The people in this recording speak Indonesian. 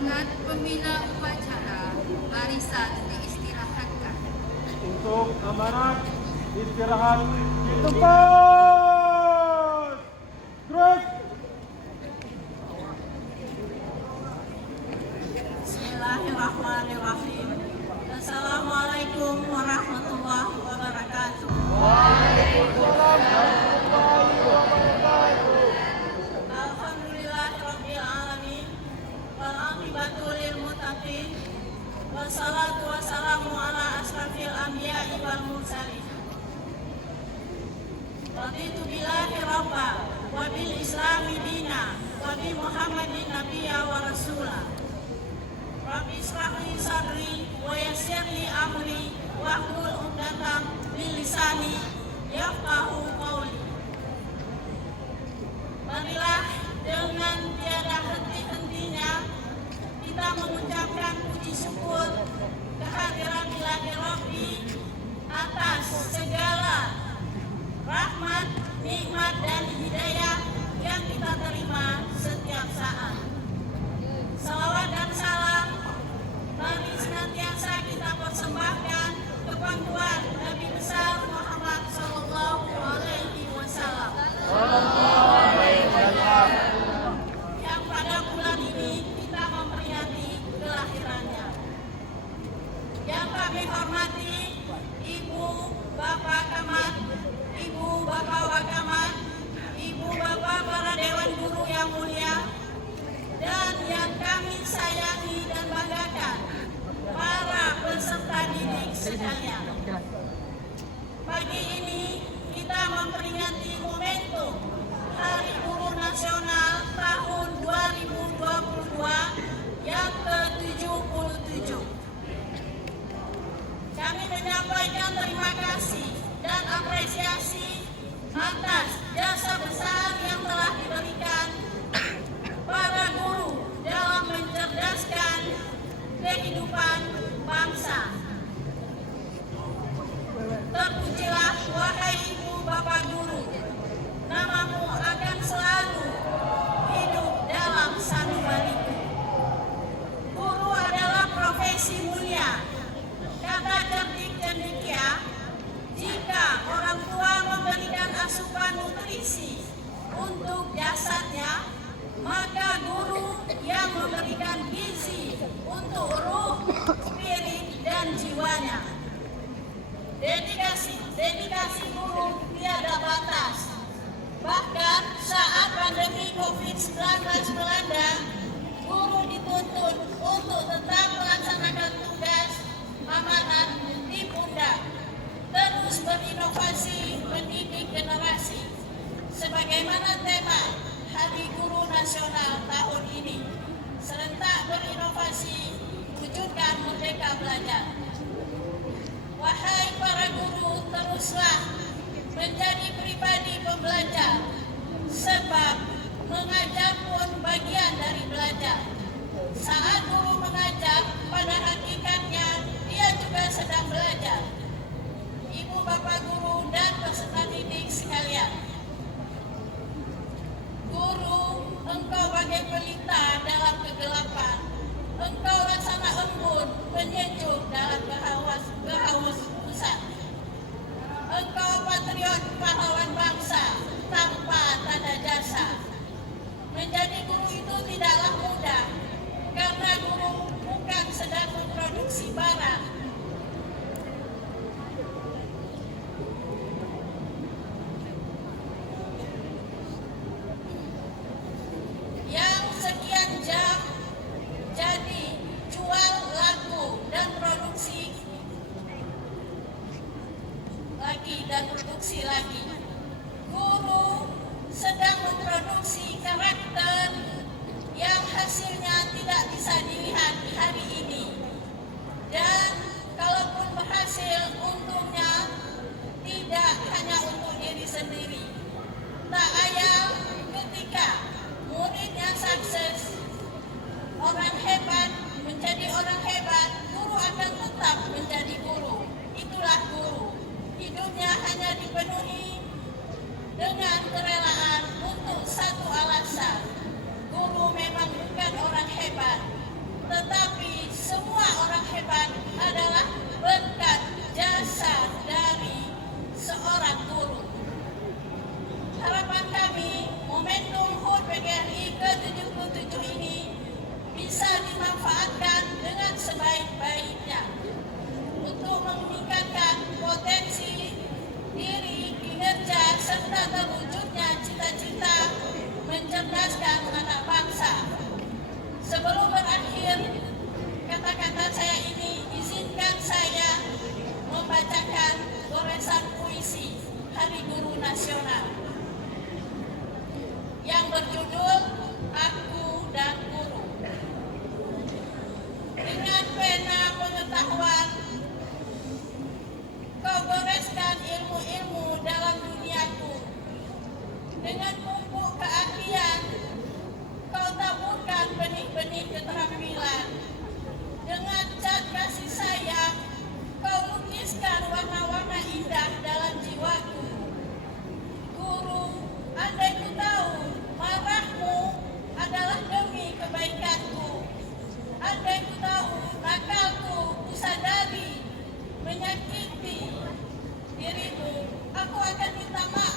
Amanat pembina upacara, barisan diistirahatkan. Untuk amanat istirahat di tempat. Gerak. Bismillahirrahmanirrahim. Assalamualaikum warahmatullahi wabarakatuh. Waalaikumsalam warahmatullahi wabarakatuh. Alhamdulillahirabbil alamin. Wal aqibatu lil muttaqin. Wassalatu wassalamu ala asrafil anbiya'i wal mursalin. Raditu billahi rabba wa bil islami dina wa bi Muhammadin nabiyya wa rasula. Rabbi ishrah li sadri wa yassir li amri wahlul 'uqdatam min lisani yafqahu qawli. Marilah dengan tiada henti-hentinya kita mengucapkan puji syukur kehadiran Ilahi Rabbi atas segala rahmat, nikmat dan hidayah yang kita terima setiap saat. Salawat dan salam mari senantiasa kita persembahkan kepada Nabi besar Muhammad Sallallahu Alaihi Wasallam. Yang pada bulan ini kita memperingati kelahirannya. Yang kami hormati Ibu Bapak Camat, Ibu Bapak Wakamat, Ibu Bapak para Dewan Guru yang mulia, dan yang kami sayangi dan banggakan, para peserta didik sekalian. Pagi ini kita memperingati momentum Hari Guru Nasional tahun 2022 yang ke-77. Kami menyampaikan terima kasih dan apresiasi atas jasa besar yang telah diberikan para guru dalam mencerdaskan kehidupan bangsa. Terpujilah wahai ibu bapak guru, namamu akan selalu hidup dalam sanubariku. Guru adalah profesi mulia. Kata cerdik cendekia, jika orang tua memberikan asupan nutrisi untuk jasadnya, maka guru yang memberikan gizi untuk ruh, spirit, dan jiwanya. Dedikasi guru tiada batas. Bahkan saat pandemi COVID-19 melanda, guru dituntut untuk tetap melaksanakan tugas amanat di pundak, terus berinovasi mendidik generasi. Sebagaimana tema Hari Guru Nasional tahun ini, serentak berinovasi, wujudkan merdeka belajar. Wahai para guru, teruslah menjadi pribadi pembelajar, sebab mengajar pun bagian dari belajar. Saat guru mengajar, pada hakikatnya dia juga sedang belajar. Ibu bapak guru dan peserta didik sekalian, guru, engkau bagai pelita dalam kegelapan. Engkau laksana embun penyejuk dalam kehausan. Engkau patriot pahlawan bangsa tanpa tanda jasa. Menjadi guru itu tidaklah mudah, karena guru bukan sedang memproduksi barang. Yang sekian jam jadi jual lagu dan produksi lagi. Guru sedang memproduksi karakter yang hasilnya tidak bisa dilihat hari ini. Dan kalaupun berhasil, untungnya tidak hanya untuk diri sendiri. Tak ayal ketika muridnya sukses, orang hebat menjadi orang hebat, guru akan tetap menjadi guru. Itulah guru. Hidupnya hanya dipenuhi dengan kerelaan untuk satu alasan. Guru memang bukan orang hebat, Guru Nasional yang berjudul Aku dan Guru. Dengan pena pengetahuan, kau goreskan ilmu-ilmu dalam duniaku. Dengan pupuk keahlian, kau taburkan benih-benih keterampilan. Dengan cat kasih sayang, kau lukiskan warna-warna indah dalam jiwaku. Guru, andai ku tahu marahmu adalah demi kebaikanku. Andai ku tahu nakalku ku sadari menyakiti dirimu, aku akan minta maaf.